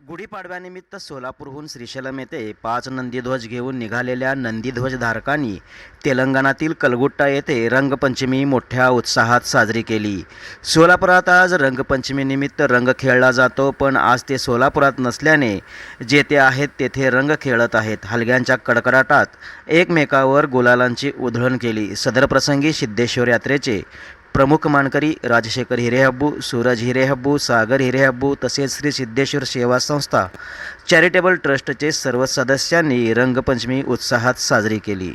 गुढीपाडव्यानिमित्त सोलापूरहून श्रीशैलम येथे पाच नंदीध्वज घेऊन निघालेल्या नंदीध्वजधारकांनी तेलंगणातील कलगुट्टा येथे रंगपंचमी मोठ्या उत्साहात साजरी केली. सोलापुरात आज रंगपंचमीनिमित्त रंग खेळला जातो पण आज ते सोलापुरात नसल्याने जेथे आहेत तेथे रंग खेळत आहेत. हलग्यांच्या कडकडाटात एकमेकावर गुलालांची उधळण केली. सदर प्रसंगी सिद्धेश्वर यात्रेचे प्रमुख मानकरी राजशेखर हिरेहब्बू सूरज हिरेहब्बू सागर हिरेहब्बू तसेच श्री सिद्धेश्वर सेवा संस्था चॅरिटेबल ट्रस्टचे सर्व सदस्यांनी रंगपंचमी उत्साहात साजरी केली.